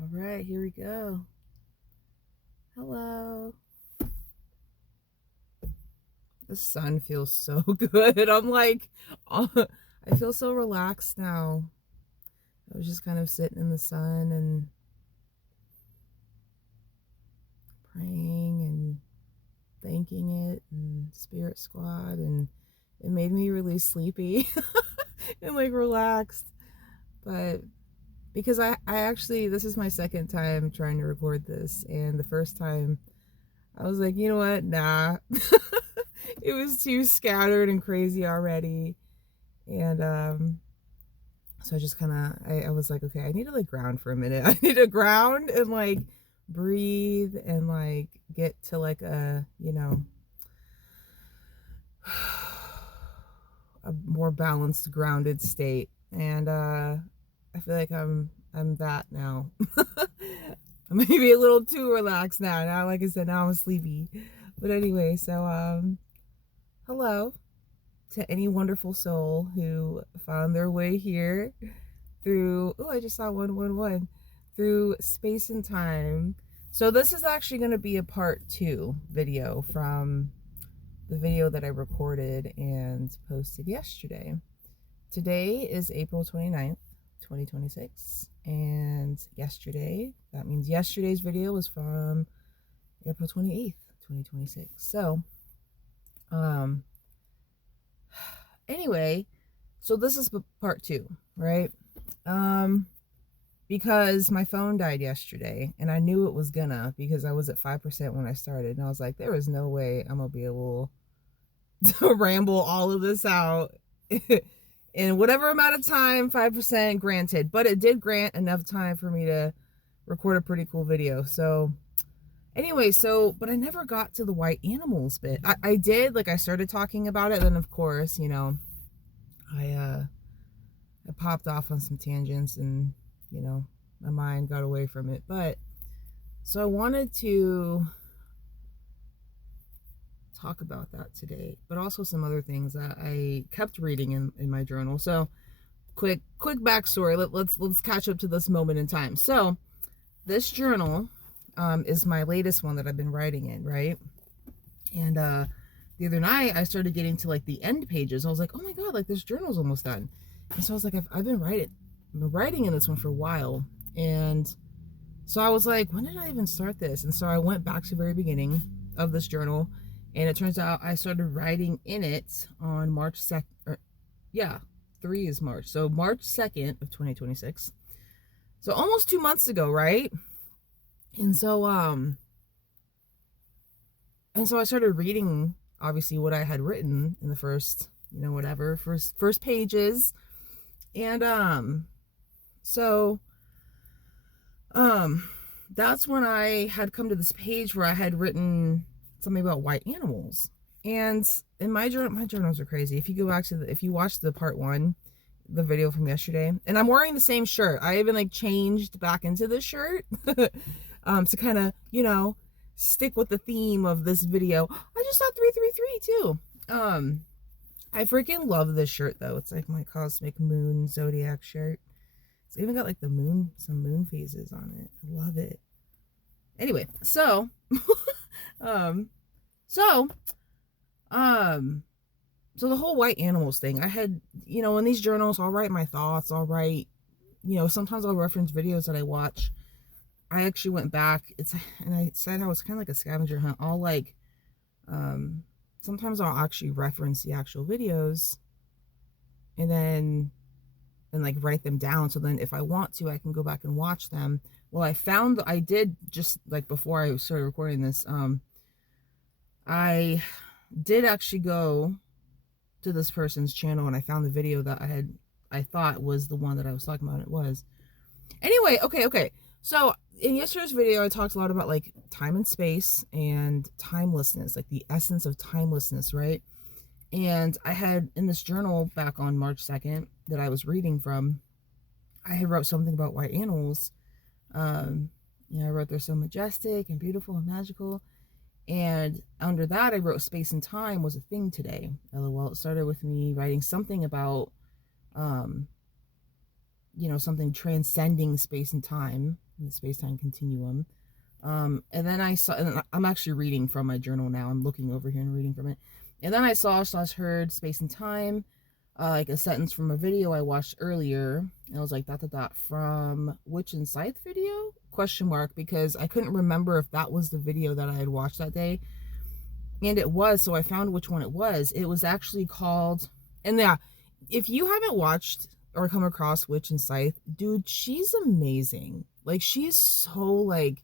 All right, here we go. Hello. The sun feels so good. I'm like, I feel so relaxed now. I was just kind of sitting in the sun and praying and thanking it and Spirit Squad, and it made me really sleepy and like relaxed. But because I actually, this is my second time trying to record this, and the first time I was like, you know what? Nah. It was too scattered and crazy already. And so I just kind of, I was like, okay, I need to like ground for a minute. I need to ground and like breathe and like get to like a, a more balanced, grounded state. And I feel like I'm that now. I may be a little too relaxed now. Now, like I said, now I'm sleepy. But anyway, so hello to any wonderful soul who found their way here through, oh, I just saw 111, through space and time. So this is actually going to be a part 2 video from the video that I recorded and posted yesterday. Today is April 29th, 2026, and yesterday, that means yesterday's video was from April 28th, 2026. So, anyway, so this is part 2, right? Because my phone died yesterday, and I knew it was gonna, because I was at 5% when I started, and I was like, there is no way I'm gonna be able to ramble all of this out in whatever amount of time. 5% granted, but it did grant enough time for me to record a pretty cool video. So anyway, but I never got to the white animals bit. I did, like, I started talking about it, then of course, I popped off on some tangents, and my mind got away from it. But so I wanted to talk about that today, but also some other things that I kept reading in my journal. So quick backstory. Let's catch up to this moment in time. So this journal is my latest one that I've been writing in, right? And the other night I started getting to like the end pages. I was like, oh my god, like this journal's almost done. And so I was like, I've been writing in this one for a while. And so I was like, when did I even start this? And so I went back to the very beginning of this journal, and it turns out I started writing in it on March 2nd. Yeah, 3 is March. So March 2nd of 2026. So almost 2 months ago, right? And so I started reading, obviously, what I had written in the first, first pages. And that's when I had come to this page where I had written something about white animals. And in my journals are crazy. If you go back to if you watch the part 1, the video from yesterday, and I'm wearing the same shirt. I even like changed back into this shirt to kind of, stick with the theme of this video. I just saw 333 too. I freaking love this shirt though. It's like my cosmic moon zodiac shirt. It's even got like some moon phases on it. I love it. Anyway, so so the whole white animals thing, I had, in these journals, I'll write my thoughts, I'll write, sometimes I'll reference videos that I watch. I actually went back, and I said how it's kind of like a scavenger hunt. I'll like, sometimes I'll actually reference the actual videos and like write them down. So then if I want to, I can go back and watch them. Well, I did just like before I started recording this, I did actually go to this person's channel, and I found the video that I thought was the one that I was talking about. It was. Anyway, okay. So in yesterday's video, I talked a lot about like time and space and timelessness, like the essence of timelessness, right? And I had in this journal back on March 2nd that I was reading from, I had wrote something about white animals. I wrote they're so majestic and beautiful and magical. And under that, I wrote space and time was a thing today. LOL. It started with me writing something about, something transcending space and time. in the space-time continuum. And then I saw, and I'm actually reading from my journal now. I'm looking over here and reading from it. And then I saw / heard space and time, like a sentence from a video I watched earlier. And I was like, dot, dot, dot, from Witch and Scythe video? Question mark, because I couldn't remember if that was the video that I had watched that day. And it was, so I found which one it was. It was actually called, and yeah, if you haven't watched or come across Witch and Scythe, dude, she's amazing. Like, she's so, like,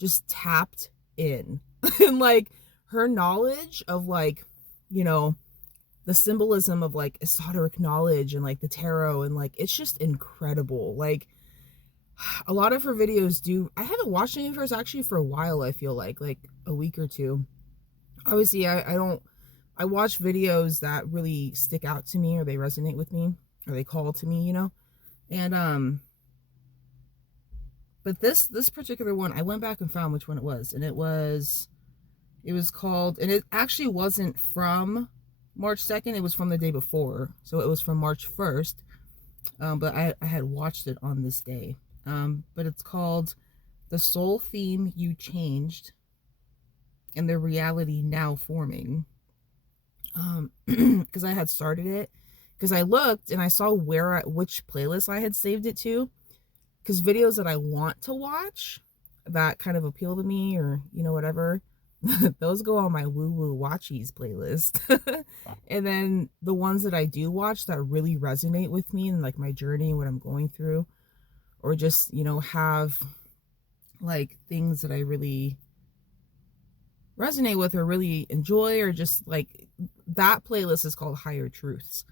just tapped in. And, like, her knowledge of, like, you know, the symbolism of, like, esoteric knowledge and, like, the tarot, and, like, it's just incredible. Like, a lot of her videos do, I haven't watched any of hers actually for a while, I feel like a week or two. Obviously, I watch videos that really stick out to me, or they resonate with me, or they call to me, you know? And, but this particular one, I went back and found which one it was, and it was called, and it actually wasn't from March 2nd, it was from the day before, so it was from March 1st, but I had watched it on this day, but it's called The Soul Theme You Changed, and the Reality Now Forming, because I had started it, because I looked and I saw which playlist I had saved it to, because videos that I want to watch that kind of appeal to me, or, you know, whatever, those go on my woo-woo watchies playlist. And then the ones that I do watch that really resonate with me and, like, my journey, what I'm going through, or just, you know, have, like, things that I really resonate with or really enjoy, or just, like, that playlist is called Higher Truths.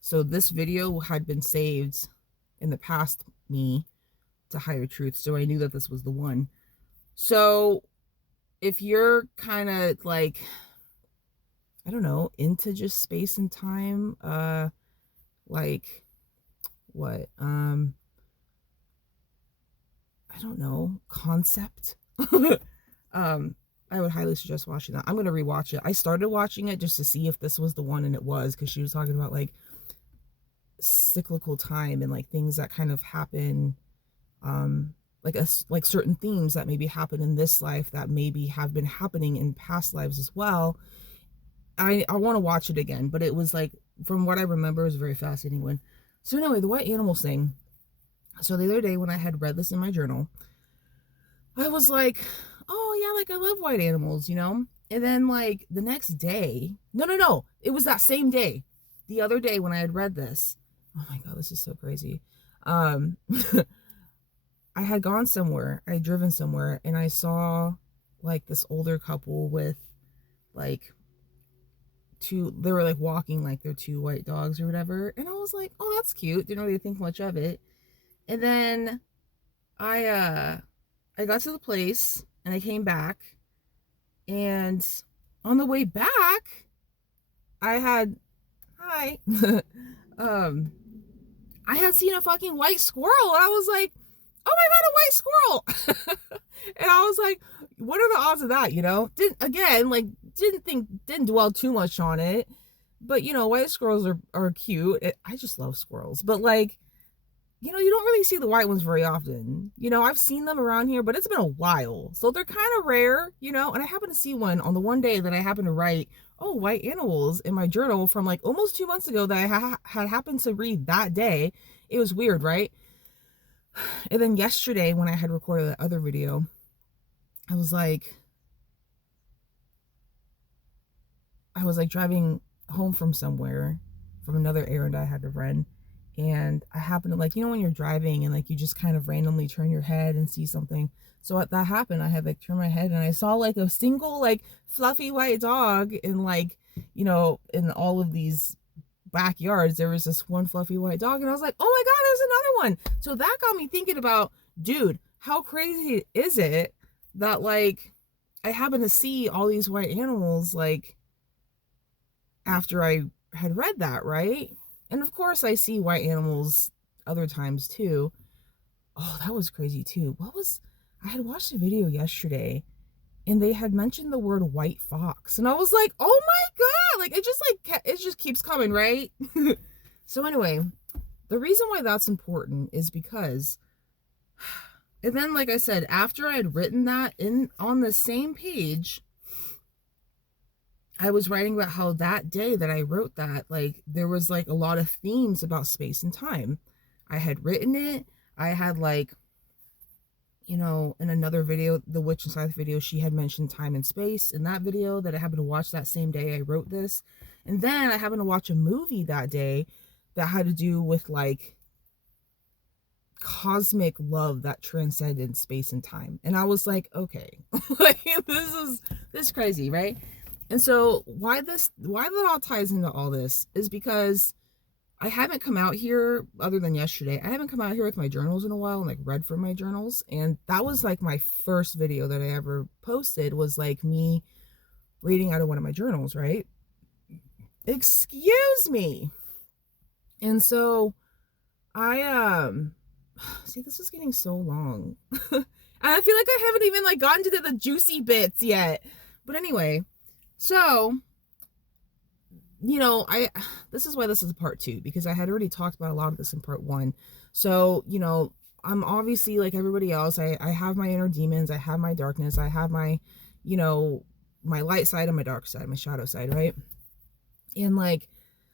So this video had been saved in the past me to Higher Truths, so I knew that this was the one. So if you're kind of, like, I don't know, into just space and time, like, what, I don't know, concept, I would highly suggest watching that. I'm going to rewatch it. I started watching it just to see if this was the one, and it was, because she was talking about, like, cyclical time and, like, things that kind of happen, like certain themes that maybe happen in this life that maybe have been happening in past lives as well. I want to watch it again, but it was, like, from what I remember, it was a very fascinating one. So anyway, the white animals thing. So the other day when I had read this in my journal, I was like, oh yeah, like, I love white animals, you know? And then, like, the next day, no, it was that same day, the other day when I had read this. Oh my God, this is so crazy. I had gone somewhere, I had driven somewhere, and I saw, like, this older couple with, like, they were, like, walking, like, their 2 white dogs or whatever. And I was like, oh, that's cute. Didn't really think much of it. And then I got to the place, and I came back, and on the way back, I had seen a fucking white squirrel, and I was like, oh my God, a white squirrel. And I was like, what are the odds of that, you know? Didn't dwell too much on it, but, you know, white squirrels are cute. I just love squirrels, but, like, you know, you don't really see the white ones very often. You know, I've seen them around here, but it's been a while. So they're kind of rare, you know, and I happened to see one on the one day that I happened to write, oh, white animals, in my journal from, like, almost 2 months ago that I had happened to read that day. It was weird, right? And then yesterday when I had recorded that other video, I was like driving home from somewhere, from another errand I had to run. And I happened to, like, you know, when you're driving and, like, you just kind of randomly turn your head and see something. So that happened. I had, like, turned my head and I saw, like, a single, like, fluffy white dog in, like, you know, in all of these backyards, there was this one fluffy white dog. And I was like, oh my God, there's another one. So that got me thinking about, dude, how crazy is it that, like, I happen to see all these white animals, like, after I had read that, right? And of course I see white animals other times too. Oh, that was crazy too. I had watched a video yesterday and they had mentioned the word white fox. And I was like, oh my God, like, it just keeps coming, right? So anyway, the reason why that's important is because And then, like I said, after I had written that on the same page, I was writing about how that day that I wrote that, like, there was like a lot of themes about space and time. I had written it. I had like, you know, in another video, the Witch and Scythe video, she had mentioned time and space in that video that I happened to watch that same day I wrote this. And then I happened to watch a movie that day that had to do with like cosmic love that transcended space and time. And I was like, okay, like this is crazy, right? And so why that all ties into all this is because I haven't come out here, other than yesterday, I haven't come out here with my journals in a while and like read from my journals. And that was like my first video that I ever posted, was like me reading out of one of my journals, right? Excuse me. And so I see, this is getting so long. And I feel like I haven't even like gotten to the juicy bits yet. But anyway, so, you know, this is why this is part 2, because I had already talked about a lot of this in part 1. So, you know, I'm obviously like everybody else. I have my inner demons. I have my darkness. I have my, you know, my light side and my dark side, my shadow side, right? And like,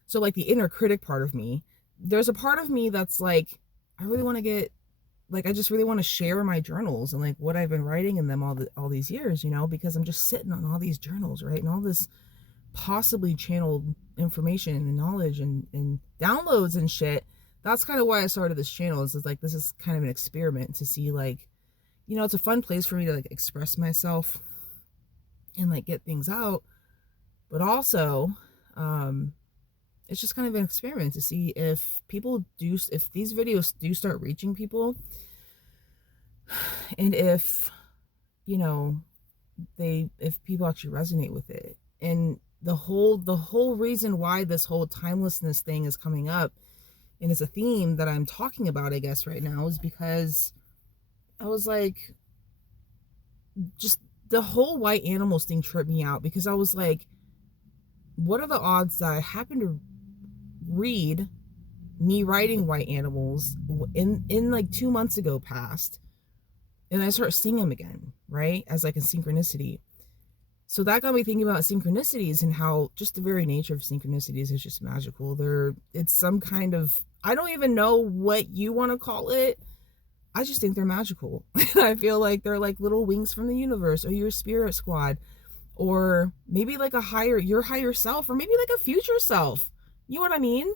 so like the inner critic part of me, there's a part of me that's like, I really want to get, like, I just really want to share my journals and like what I've been writing in them all these years, you know, because I'm just sitting on all these journals, right? And all this possibly channeled information and knowledge and downloads and shit. That's kind of why I started this channel. Is like, this is kind of an experiment to see, like, you know, it's a fun place for me to like express myself and like get things out. But also, it's just kind of an experiment to see if these videos do start reaching people, and if, you know, if people actually resonate with it. And the whole reason why this whole timelessness thing is coming up and is a theme that I'm talking about, I guess, right now, is because I was like, just the whole white animals thing tripped me out, because I was like, what are the odds that I happen to read me writing white animals in like 2 months ago past, and I start seeing them again, right, as like a synchronicity. So that got me thinking about synchronicities and how just the very nature of synchronicities is just magical. It's some kind of, I don't even know what you want to call it. I just think they're magical. I feel like they're like little wings from the universe, or your spirit squad, or maybe like your higher self, or maybe like a future self. You know what I mean?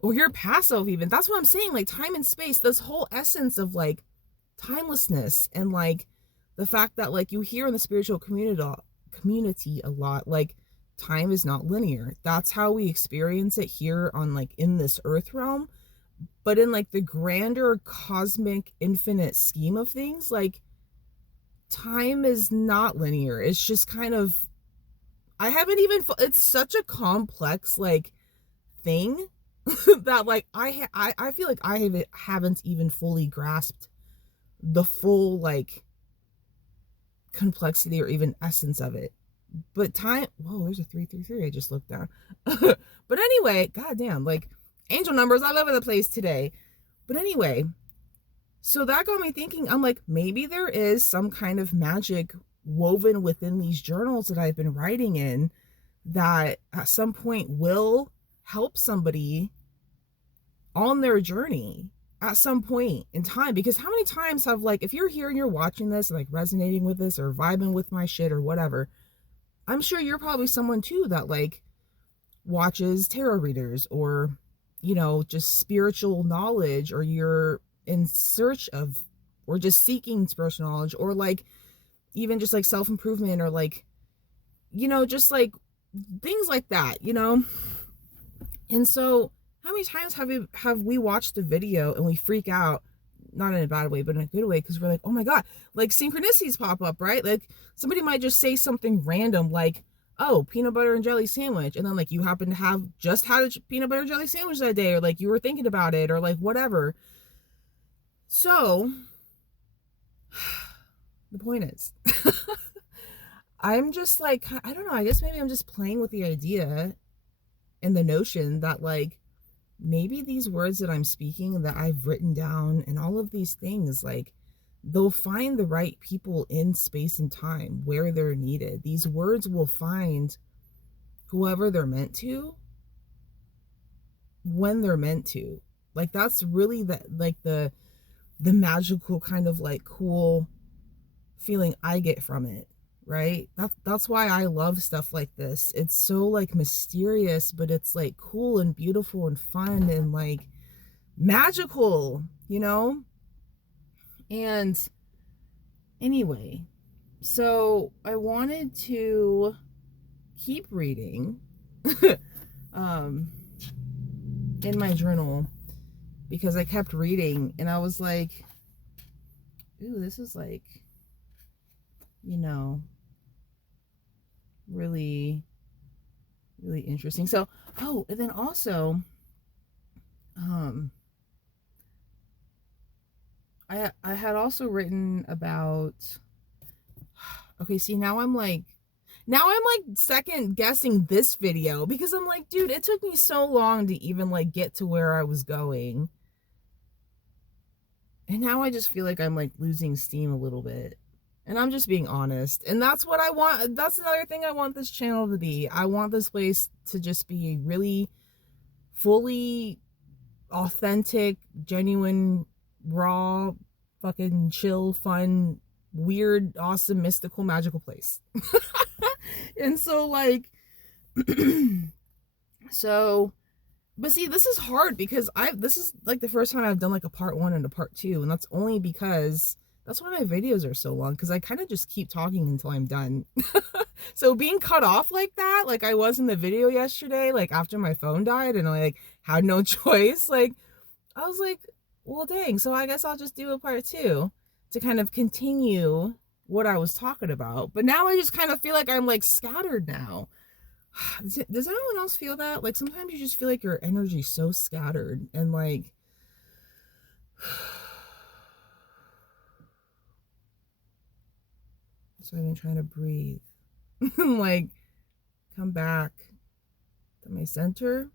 Or your past self even. That's what I'm saying. Like time and space, this whole essence of like timelessness, and like the fact that like you hear in the spiritual community a lot, like time is not linear. That's how we experience it here on like in this earth realm. But in like the grander cosmic infinite scheme of things, like time is not linear. It's just kind of, I haven't even, it's such a complex like thing that like I feel like I haven't even fully grasped the full like complexity or even essence of it. But time, whoa, there's a 333 I just looked down. But anyway, goddamn, like angel numbers all over the place today. But anyway, so that got me thinking. I'm like, maybe there is some kind of magic woven within these journals that I've been writing in, that at some point will help somebody on their journey at some point in time. Because how many times have, like, if you're here and you're watching this, like resonating with this or vibing with my shit or whatever, I'm sure you're probably someone too that like watches tarot readers, or, you know, just spiritual knowledge, or you're in search of, or just seeking spiritual knowledge, or like even just like self-improvement, or like, you know, just like things like that, you know. And so how many times have we watched a video and we freak out, not in a bad way, but in a good way, because we're like, oh my god, like synchronicities pop up, right? Like somebody might just say something random like, oh, peanut butter and jelly sandwich, and then like you happen to have just had a peanut butter and jelly sandwich that day, or like you were thinking about it, or like whatever. So the point is, I'm just like, I don't know, I guess maybe I'm just playing with the idea and the notion that like maybe these words that I'm speaking, that I've written down, and all of these things, like they'll find the right people in space and time where they're needed. These words will find whoever they're meant to when they're meant to. Like, that's really the magical kind of like cool feeling I get from it, right? That's why I love stuff like this. It's so like mysterious, but it's like cool and beautiful and fun and like magical, you know? And anyway, so I wanted to keep reading in my journal because I kept reading and I was like, ooh, this is like, you know, really, really interesting. So, oh, and then also, I had also written about, okay, see, now I'm like second guessing this video because I'm like, dude, it took me so long to even like get to where I was going. And now I just feel like I'm like losing steam a little bit. And I'm just being honest. And that's what I want. That's another thing I want this channel to be. I want this place to just be really fully authentic, genuine, raw, fucking chill, fun, weird, awesome, mystical, magical place. And so like so, but see, this is hard because this is like the first time I've done like a part 1 and a part 2, and that's only because that's why my videos are so long, because I kind of just keep talking until I'm done. So being cut off like that, like I was in the video yesterday, like after my phone died and I like had no choice, like I was like, well, dang, so I guess I'll just do a part 2 to kind of continue what I was talking about. But now I just kind of feel like I'm like scattered now. Does anyone else feel that? Like sometimes you just feel like your energy's so scattered and like so I've been trying to breathe. Like come back to my center.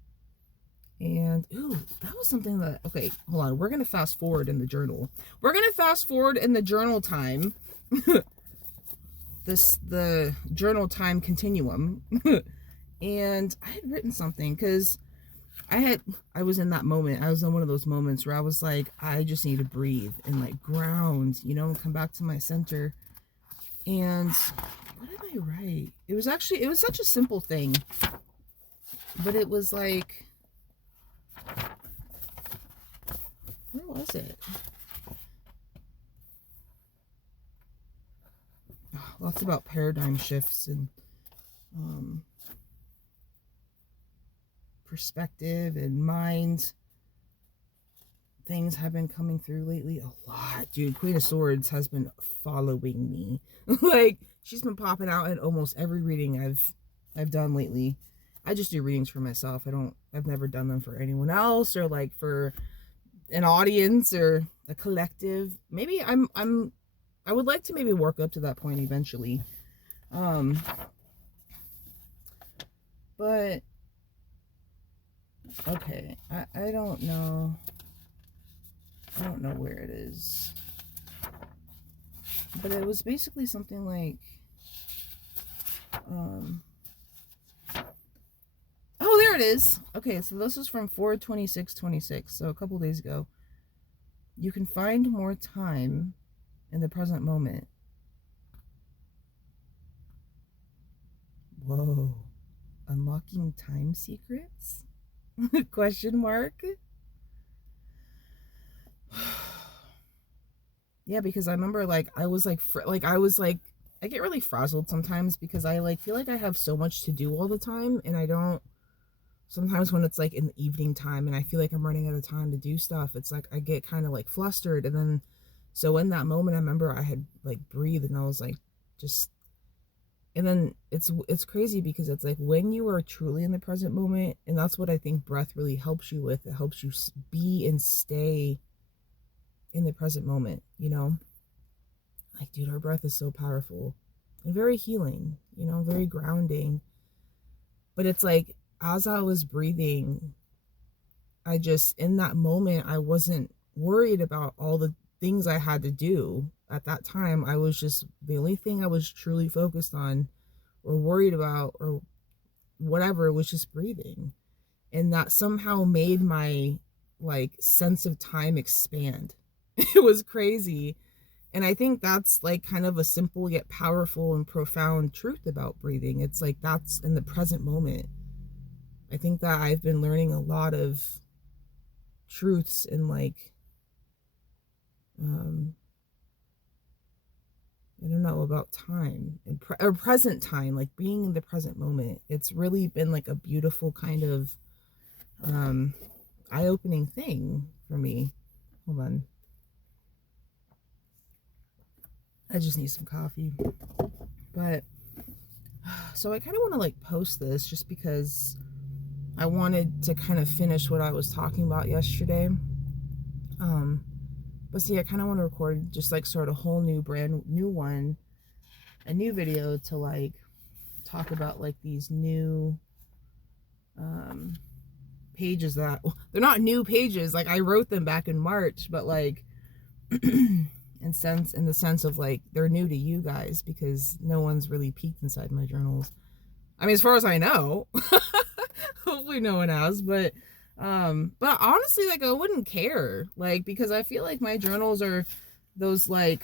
And ooh, that was something that, okay, hold on, we're gonna fast forward in the journal. We're gonna fast forward in the journal time. The journal time continuum. And I had written something because I was in that moment. I was in one of those moments where I was like, I just need to breathe and like ground, you know, and come back to my center. And what did I write? It was such a simple thing, but it was like, where was it? Oh, lots about paradigm shifts and perspective and mind things have been coming through lately a lot, dude. Queen of Swords has been following me. Like she's been popping out in almost every reading I've done lately. I just do readings for myself. I've never done them for anyone else or like for an audience or a collective. Maybe I would like to maybe work up to that point eventually. But okay, I don't know. I don't know where it is. But it was basically something like oh, there it is. Okay, so this is from 4/26/26, so a couple days ago. You can find more time in the present moment. Whoa. Unlocking time secrets? Question mark. Yeah, because I remember like I was like I get really frazzled sometimes because I like feel like I have so much to do all the time, and I don't. Sometimes when it's like in the evening time and I feel like I'm running out of time to do stuff, it's like I get kind of like flustered. And then so in that moment I remember I had like breathed and I was like just, and then it's crazy because it's like when you are truly in the present moment, and that's what I think breath really helps you with. It helps you be and stay in the present moment, you know? Like, dude, our breath is so powerful and very healing, you know, very grounding. But it's like, as I was breathing, I just, in that moment, I wasn't worried about all the things I had to do at that time. I was just, the only thing I was truly focused on or worried about or whatever was just breathing. And that somehow made my like sense of time expand. It was crazy. And I think that's like kind of a simple yet powerful and profound truth about breathing. It's like that's in the present moment. I think that I've been learning a lot of truths in like I don't know, about time and or present time, like being in the present moment. It's really been like a beautiful kind of eye-opening thing for me. Hold on. I just need some coffee. But so I kind of want to like post this just because I wanted to kind of finish what I was talking about yesterday. But see, I kind of want to record just like sort of a whole new brand new one, a new video to like talk about like these new pages that, well, they're not new pages, like I wrote them back in March, but like in the sense of like they're new to you guys because no one's really peeked inside my journals. I mean, as far as I know. Hopefully no one has, but honestly, like I wouldn't care, like, because I feel like my journals are those like,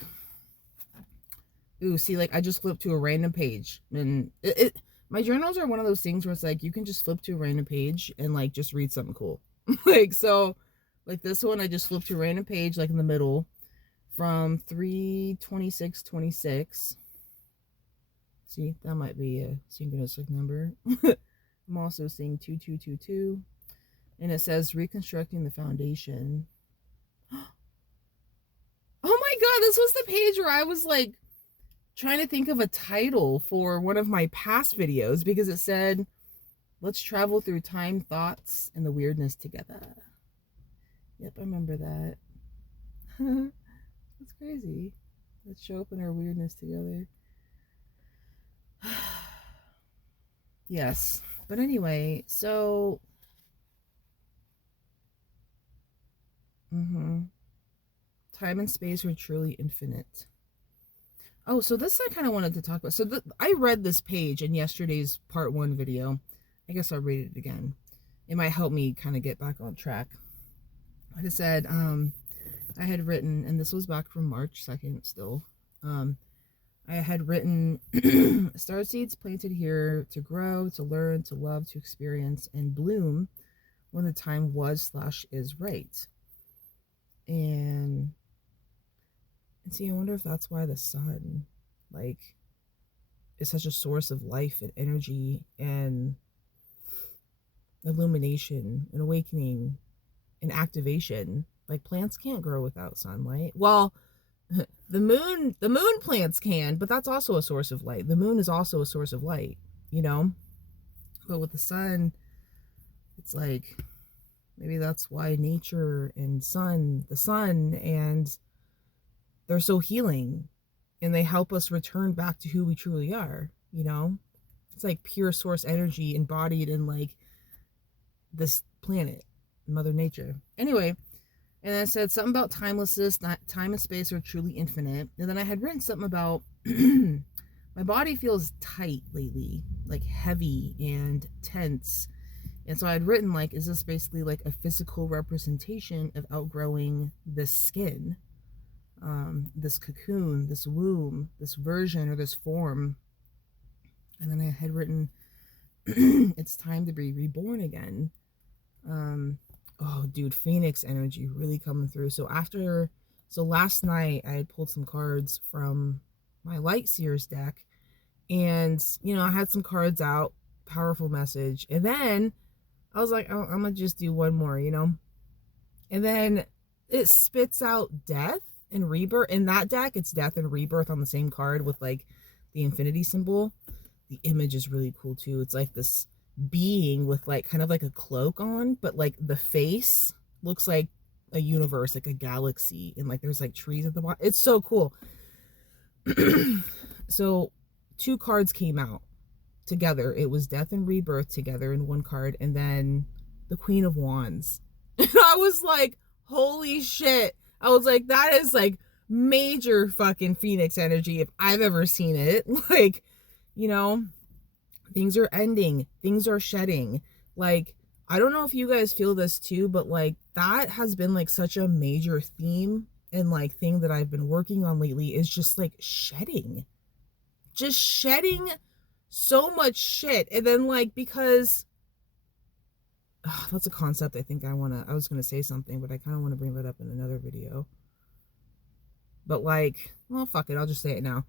ooh, see, like I just flipped to a random page, and my journals are one of those things where it's like you can just flip to a random page and like just read something cool. Like, so like this one I just flipped to a random page like in the middle from 3/26/26. See, that might be a synchronistic number. I'm also seeing 2222, and it says reconstructing the foundation. Oh my god, this was the page where I was like trying to think of a title for one of my past videos because it said, let's travel through time, thoughts, and the weirdness together. Yep, I remember that. That's crazy. Let's show up in our weirdness together. Yes. But anyway, so time and space are truly infinite. Oh, so this I kind of wanted to talk about. So I read this page in yesterday's part 1 video. I guess I'll read it again. It might help me kind of get back on track. But it said, I had written, and this was back from March 2nd still. I had written, star seeds planted here to grow, to learn, to love, to experience, and bloom when the time was/is right. And see, I wonder if that's why the sun, like, is such a source of life and energy and illumination and awakening and activation. Like, plants can't grow without sunlight. Well, the moon plants can, but that's also a source of light. The moon is also a source of light, you know? But with the sun, it's like, maybe that's why nature and the sun, and they're so healing, and they help us return back to who we truly are, you know? It's like pure source energy embodied in like this planet, Mother Nature. Anyway, and I said something about timelessness, time and space are truly infinite. And then I had written something about my body feels tight lately, like heavy and tense. And so I had written like, is this basically like a physical representation of outgrowing this skin, this cocoon, this womb, this version or this form? And then I had written, it's time to be reborn again. Oh, dude, Phoenix energy really coming through. So last night I had pulled some cards from my Light Seers deck, and, you know, I had some cards out, powerful message. And then I was like, oh, I'm going to just do one more, you know? And then it spits out death and rebirth. In that deck, it's death and rebirth on the same card with like the infinity symbol. The image is really cool too. It's like this being with like kind of like a cloak on, but like the face looks like a universe, like a galaxy, and like there's like trees at the bottom. It's so cool. So 2 cards came out together. It was death and rebirth together in one card, and then the Queen of Wands. And I was like, holy shit. I was like, that is like major fucking Phoenix energy if I've ever seen it. Like, you know, things are ending, things are shedding. Like, I don't know if you guys feel this too, but like that has been like such a major theme and like thing that I've been working on lately is just like shedding. Just shedding so much shit. And then like because that's a concept I was gonna say something, but I kind of want to bring that up in another video. But like, well, fuck it, I'll just say it now.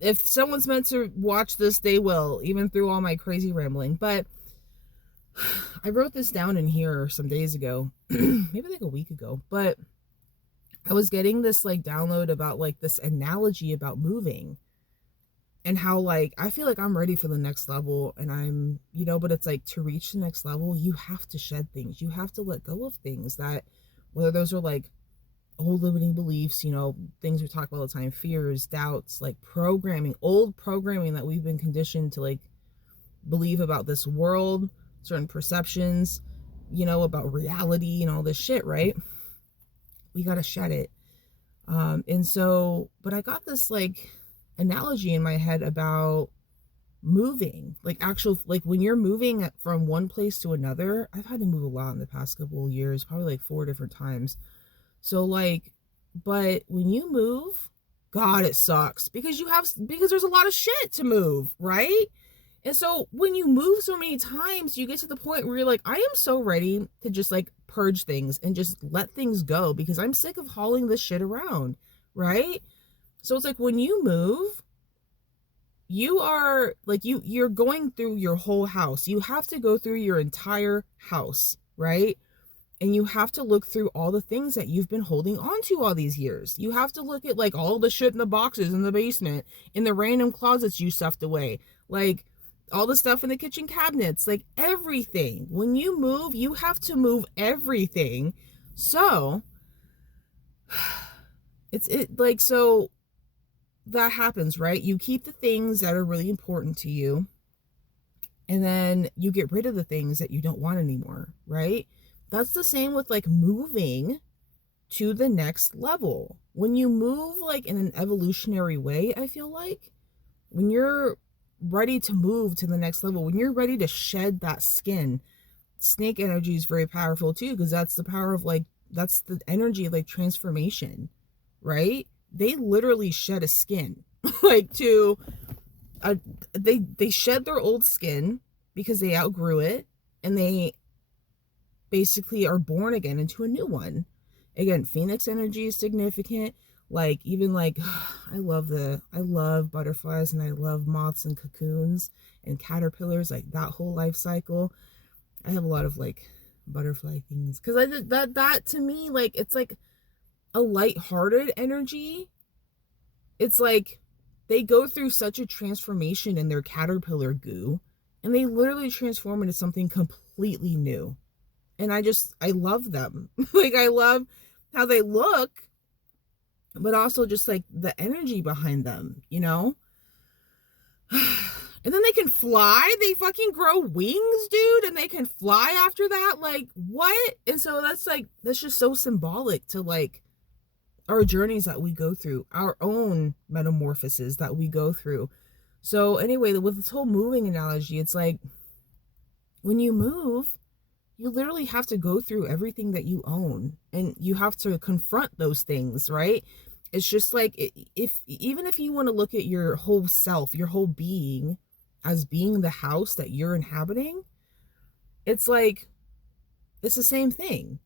If someone's meant to watch this, they will, even through all my crazy rambling. But I wrote this down in here some days ago, maybe like a week ago, but I was getting this like download about like this analogy about moving and how like I feel like I'm ready for the next level and I'm, you know, but it's like to reach the next level, you have to shed things. You have to let go of things that, whether those are like old limiting beliefs, you know, things we talk about all the time, fears, doubts, like programming, old programming that we've been conditioned to like believe about this world, certain perceptions, you know, about reality and all this shit, right? We got to shed it. And so, but I got this like analogy in my head about moving, like actual, like when you're moving from one place to another. I've had to move a lot in the past couple of years, probably like 4 different times. So like, but when you move, God, it sucks because because there's a lot of shit to move, right? And so when you move so many times, you get to the point where you're like, I am so ready to just like purge things and just let things go because I'm sick of hauling this shit around, right? So it's like when you move, you are like you're going through your whole house. You have to go through your entire house, right? And you have to look through all the things that you've been holding on to all these years. You have to look at like all the shit in the boxes in the basement, in the random closets you stuffed away, like all the stuff in the kitchen cabinets, like everything. When you move, you have to move everything. So so that happens, right? You keep the things that are really important to you, and then you get rid of the things that you don't want anymore, right? That's the same with like moving to the next level. When you move like in an evolutionary way, I feel like when you're ready to move to the next level, when you're ready to shed that skin, snake energy is very powerful too, because that's the power of like, that's the energy of like transformation, right? They literally shed a skin like to they shed their old skin because they outgrew it, and they basically are born again into a new one. Again, Phoenix energy is significant. Like even like I love butterflies, and I love moths and cocoons and caterpillars, like that whole life cycle. I have a lot of like butterfly things because I did that to me, like it's like a light-hearted energy. It's like they go through such a transformation in their caterpillar goo, and they literally transform into something completely new. And I love them. Like I love how they look, but also just like the energy behind them, you know? And then they can fly. They fucking grow wings, dude, and they can fly after that. Like, what? And so that's just so symbolic to like our journeys that we go through, our own metamorphoses that we go through. So anyway, with this whole moving analogy, it's like when you move, you literally have to go through everything that you own, and you have to confront those things, right? It's just like, if even if you want to look at your whole self, your whole being as being the house that you're inhabiting, it's like it's the same thing.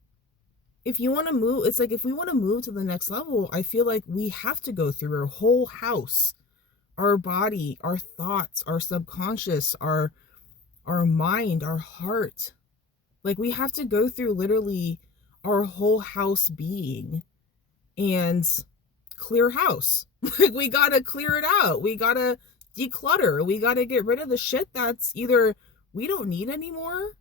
If you want to move, it's like if we want to move to the next level, I feel like we have to go through our whole house, our body, our thoughts, our subconscious, our mind, our heart. Like we have to go through literally our whole house being and clear house. Like we gotta clear it out. We gotta declutter. We gotta get rid of the shit that's either we don't need anymore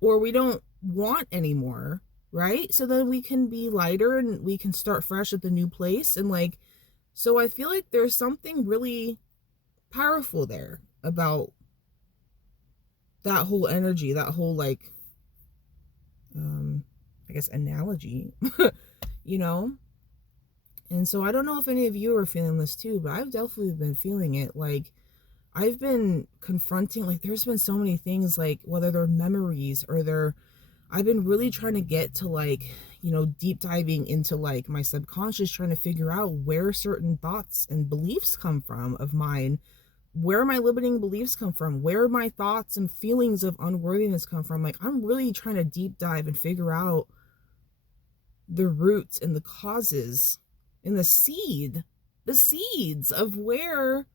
or we don't want anymore, right? So then we can be lighter and we can start fresh at the new place. And like, so I feel like there's something really powerful there about that whole energy, that whole like I guess analogy, you know? And so I don't know if any of you are feeling this too, but I've definitely been feeling it. Like, I've been confronting, like, there's been so many things, like, whether they're memories or I've been really trying to get to, like, deep diving into, like, my subconscious, trying to figure out where certain thoughts and beliefs come from of mine, where my limiting beliefs come from, where my thoughts and feelings of unworthiness come from. Like, I'm really trying to deep dive and figure out the roots and the causes and the seeds of where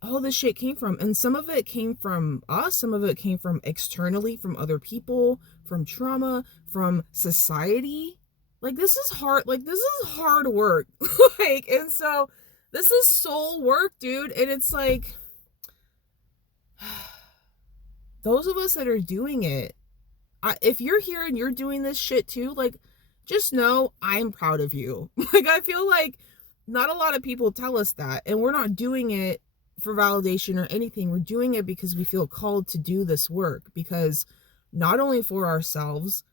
all this shit came from. And some of it came from us, some of it came from externally, from other people, from trauma, from society. Like, this is hard, work. Like, and so this is soul work, dude. And it's like, those of us that are doing it, if you're here and you're doing this shit too, like, just know I'm proud of you. Like, I feel like not a lot of people tell us that, and we're not doing it for validation or anything. We're doing it because we feel called to do this work, because not only for ourselves,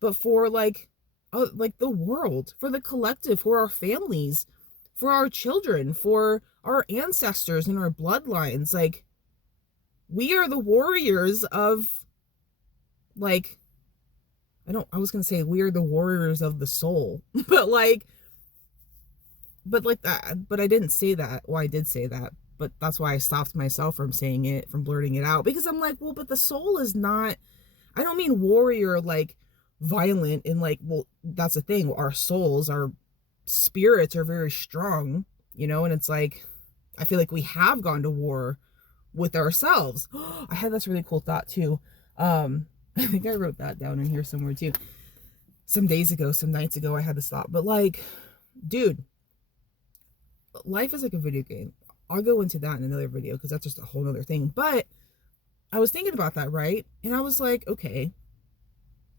but for like the world, for the collective, for our families, for our children, for our ancestors and our bloodlines. Like, we are the warriors of, like, I was gonna say we are the warriors of the soul, but that, but I didn't say that. Well, I did say that, but that's why I stopped myself from saying it, from blurting it out, because I'm like, well, but the soul is not, I don't mean warrior, like violent, and like, well, that's the thing. Our souls, our spirits are very strong, and it's like, I feel like we have gone to war with ourselves. I had this really cool thought too. I think I wrote that down in here somewhere too. Some nights ago, I had this thought. But like, dude, life is like a video game. I'll go into that in another video, because that's just a whole other thing. But I was thinking about that, right? And I was like, okay,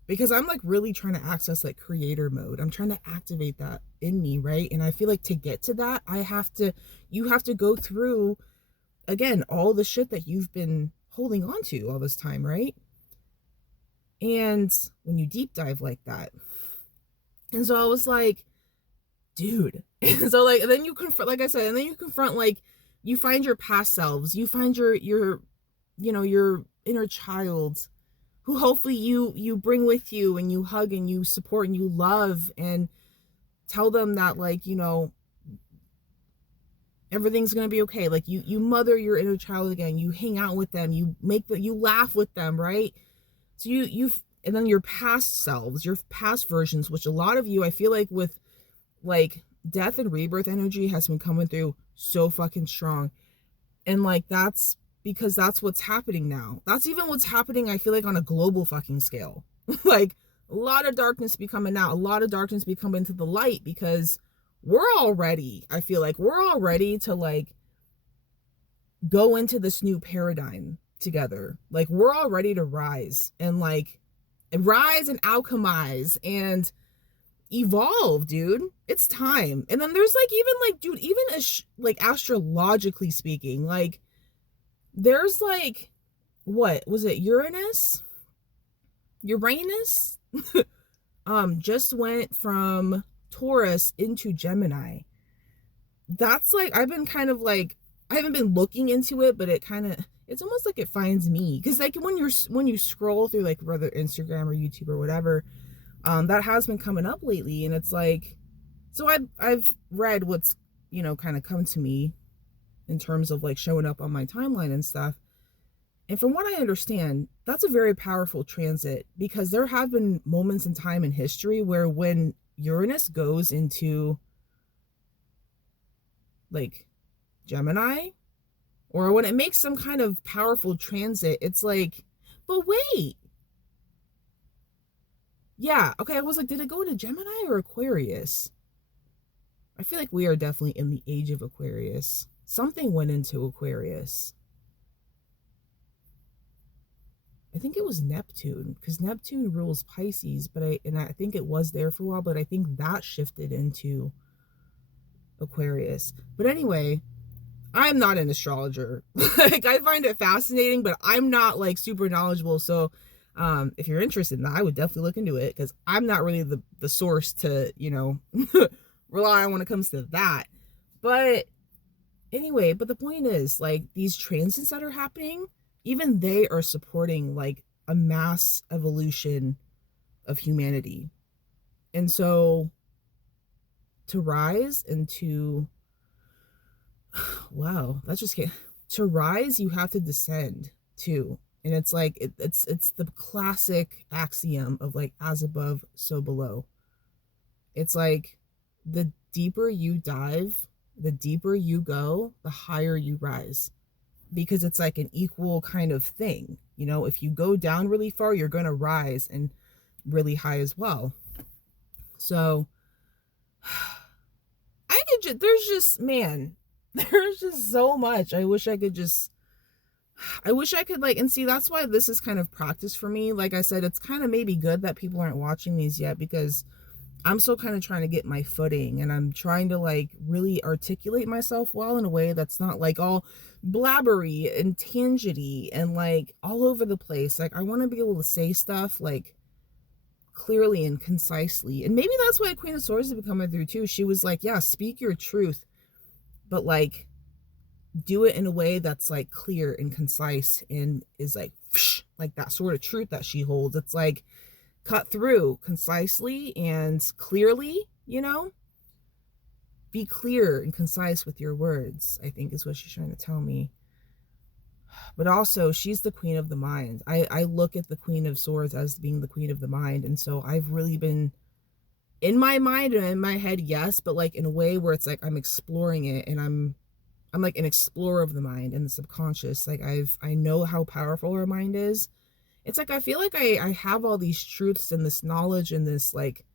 because I'm like really trying to access like creator mode. I'm trying to activate that in me, right? And I feel like to get to that, you have to go through, again, all the shit that you've been holding on to all this time, right? And when you deep dive like that, and so I was like, dude, and so like, and then you confront, like I said, and then you confront, like, you find your past selves, you find your your inner child, who hopefully you bring with you, and you hug and you support and you love, and tell them that, like, everything's gonna be okay. Like, you mother your inner child again, you hang out with them, you laugh with them, right? So and then your past selves, your past versions, which a lot of you, I feel like, with like death and rebirth energy, has been coming through so fucking strong. And like, that's because that's what's happening now. That's even what's happening, I feel like, on a global fucking scale. Like, a lot of darkness be coming out, a lot of darkness be coming to the light, because I feel like we're all ready to like go into this new paradigm together. Like, we're all ready to rise and alchemize and evolve, dude. It's time. And then there's like, even like, dude, even like astrologically speaking, like, there's like, what was it, Uranus just went from Taurus into Gemini. That's like, I've been kind of like, I haven't been looking into it, but it's almost like it finds me, because like when you scroll through, like, whether Instagram or YouTube or whatever, that has been coming up lately. And it's like, so I've read what's kind of come to me in terms of like showing up on my timeline and stuff. And from what I understand, that's a very powerful transit, because there have been moments in time in history where when Uranus goes into like Gemini, or when it makes some kind of powerful transit, it's like, but wait. Yeah, okay, I was like, did it go into Gemini or Aquarius? I feel like we are definitely in the age of Aquarius. Something went into Aquarius. I think it was Neptune, because Neptune rules Pisces, but I think it was there for a while, but I think that shifted into Aquarius. But anyway, I'm not an astrologer. Like, I find it fascinating, but I'm not like super knowledgeable. So if you're interested in that, I would definitely look into it, because I'm not really the source to rely on when it comes to that. But anyway, but the point is, like, these transits that are happening, even they are supporting like a mass evolution of humanity. And so to rise and to, wow, that's just, to rise, you have to descend too. And it's like, it's the classic axiom of like, as above, so below. It's like, the deeper you dive, the deeper you go, the higher you rise. Because it's like an equal kind of thing. You know, if you go down really far, you're going to rise and really high as well. So there's just, man, there's just so much. I wish I could like, and see, that's why this is kind of practice for me. Like I said, it's kind of maybe good that people aren't watching these yet, because I'm still kind of trying to get my footing, and I'm trying to like really articulate myself well in a way that's not like all blabbery and tangenty and like all over the place. Like, I want to be able to say stuff like clearly and concisely. And maybe that's why Queen of Swords is coming through too. She was like, yeah, speak your truth, but like do it in a way that's like clear and concise and is like that sort of truth that she holds. It's like, cut through concisely and clearly, you know? Be clear and concise with your words, I think is what she's trying to tell me. But also, she's the queen of the mind. I look at the Queen of Swords as being the queen of the mind. And so I've really been in my mind and in my head, yes, but like in a way where it's like I'm exploring it, and I'm like an explorer of the mind and the subconscious. Like I know how powerful our mind is. It's like, I feel like I have all these truths and this knowledge and this like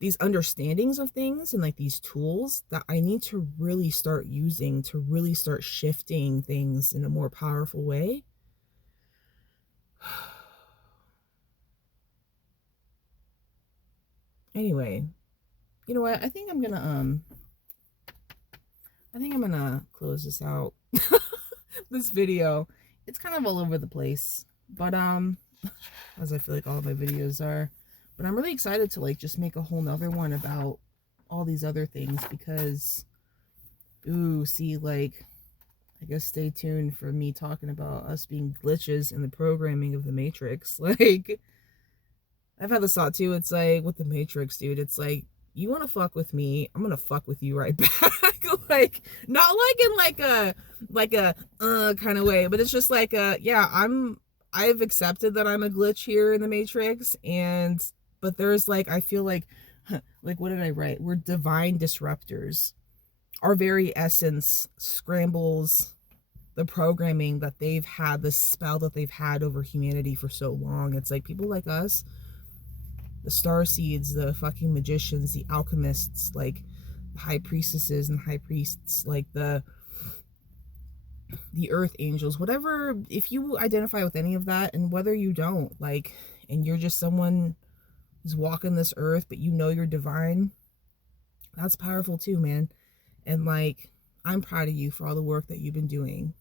these understandings of things and like these tools that I need to really start using to really start shifting things in a more powerful way. Anyway, you know what? I think I'm gonna close this out. This video. It's kind of all over the place. But as I feel like all of my videos are. But I'm really excited to like just make a whole nother one about all these other things, because ooh, see, like, I guess stay tuned for me talking about us being glitches in the programming of the Matrix. Like, I've had this thought too. It's like with the Matrix, dude, it's like, you want to fuck with me, I'm gonna fuck with you right back. Like, not like in like a kind of way, but it's just like yeah, I've accepted that I'm a glitch here in the Matrix, but there's like, I feel like what did I write? We're divine disruptors. Our very essence scrambles the programming that they've had, the spell that they've had over humanity for so long. It's like people like us, the star seeds, the fucking magicians, the alchemists, like the high priestesses and high priests, like the earth angels, whatever, if you identify with any of that, and whether you don't, like, and you're just someone who's walking this earth, but you know you're divine, that's powerful too, man. And like, I'm proud of you for all the work that you've been doing,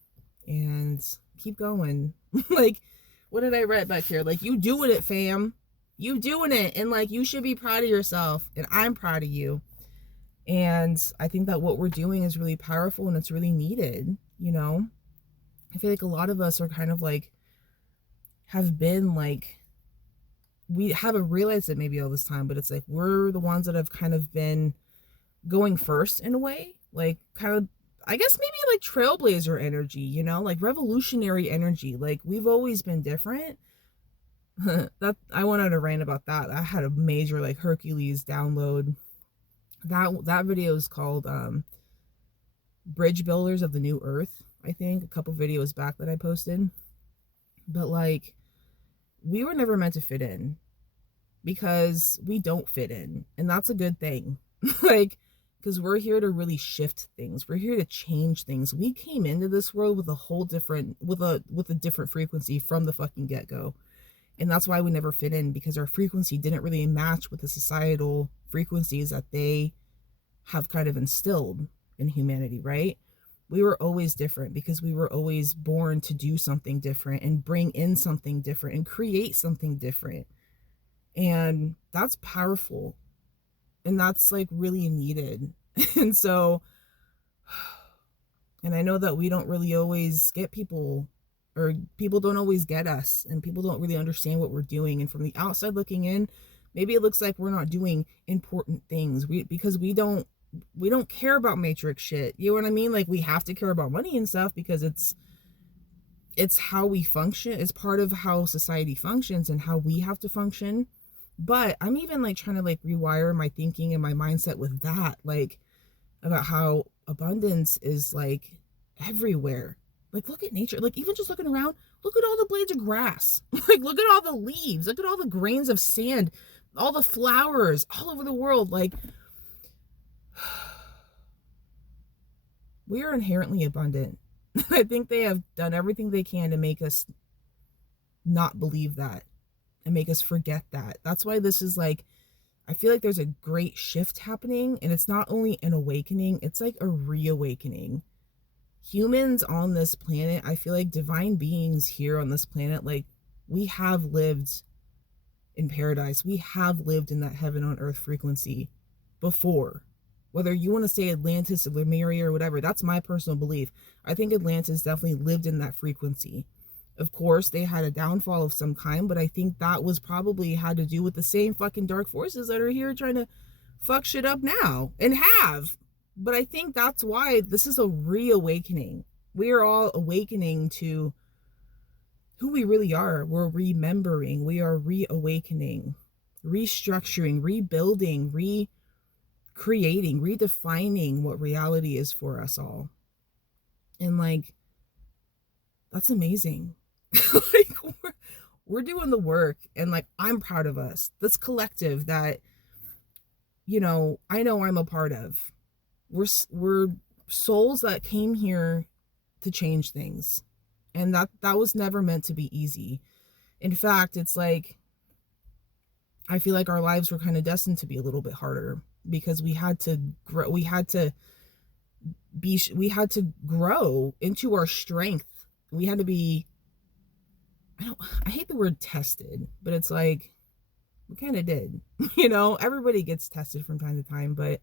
and keep going. Like, what did I write back here? Like, you doing it, fam. You doing it, and like, you should be proud of yourself, and I'm proud of you. And I think that what we're doing is really powerful, and it's really needed, you know? I feel like a lot of us are kind of like, have been like, we haven't realized it maybe all this time, but it's like, we're the ones that have kind of been going first in a way, like kind of, I guess maybe like trailblazer energy, you know, like revolutionary energy. Like, we've always been different. That, I wanted to rant about that. I had a major like Hercules download. That video is called Bridge Builders of the New Earth, I think, a couple videos back that I posted. But like, we were never meant to fit in, because we don't fit in, and that's a good thing. Like, because we're here to really shift things, we're here to change things. We came into this world with a whole different, with a different frequency from the fucking get-go, and that's why we never fit in, because our frequency didn't really match with the societal frequencies that they have kind of instilled in humanity, right? We were always different because we were always born to do something different and bring in something different and create something different. And that's powerful. And that's like really needed. And so, and I know that we don't really always get people, or people don't always get us, and people don't really understand what we're doing. And from the outside looking in, maybe it looks like we're not doing important things because we don't care about matrix shit. You know what I mean? Like, we have to care about money and stuff because it's how we function. It's part of how society functions and how we have to function. But I'm even like trying to like rewire my thinking and my mindset with that, like about how abundance is like everywhere. Like, look at nature. Like, even just looking around, look at all the blades of grass. Like, look at all the leaves. Look at all the grains of sand, all the flowers all over the world. Like, we are inherently abundant. I think they have done everything they can to make us not believe that and make us forget that. That's why this is like, I feel like there's a great shift happening, and it's not only an awakening, it's like a reawakening. Humans on this planet, I feel like divine beings here on this planet, like, we have lived in paradise. We have lived in that heaven on earth frequency before. Whether you want to say Atlantis or Lemuria or whatever, that's my personal belief. I think Atlantis definitely lived in that frequency. Of course, they had a downfall of some kind, but I think that was probably had to do with the same fucking dark forces that are here trying to fuck shit up now, and have. But I think that's why this is a reawakening. We are all awakening to who we really are. We're remembering. We are reawakening, restructuring, rebuilding, recreating, redefining what reality is for us all. And like, that's amazing. Like, we're doing the work, and like, I'm proud of us. This collective that, you know I'm a part of. We're souls that came here to change things, and that was never meant to be easy. In fact, it's like, I feel like our lives were kind of destined to be a little bit harder because we had to grow. We had to grow into our strength. We had to be, I hate the word tested, but it's like, we kind of did. Everybody gets tested from time to time, but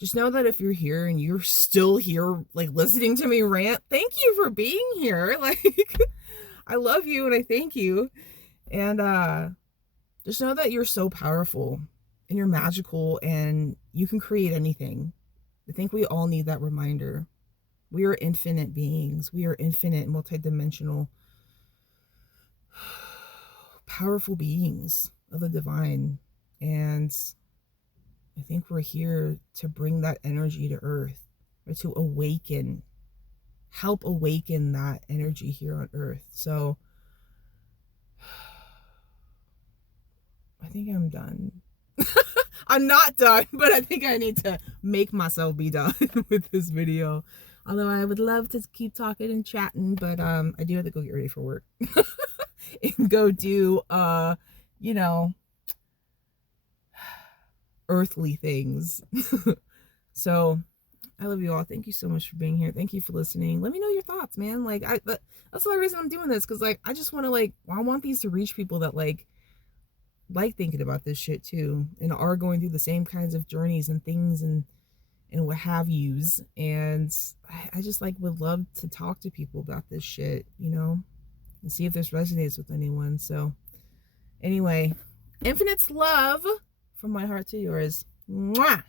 just know that if you're here and you're still here, like, listening to me rant, thank you for being here. Like, I love you and I thank you. And just know that you're so powerful and you're magical and you can create anything. I think we all need that reminder. We are infinite beings. We are infinite, multidimensional, powerful beings of the divine. And I think we're here to bring that energy to earth, or to help awaken that energy here on earth. So I think I'm done. I'm not done, but I think I need to make myself be done with this video. Although I would love to keep talking and chatting, but I do have to go get ready for work and go do earthly things. So I love you all. Thank you so much for being here. Thank you for listening. Let me know your thoughts, man. Like, that's the only reason I'm doing this, because like, I just want to I want these to reach people that like thinking about this shit too, and are going through the same kinds of journeys and things and what have yous. And I just would love to talk to people about this shit, and see if this resonates with anyone. So anyway, infinite love from my heart to yours. Mwah!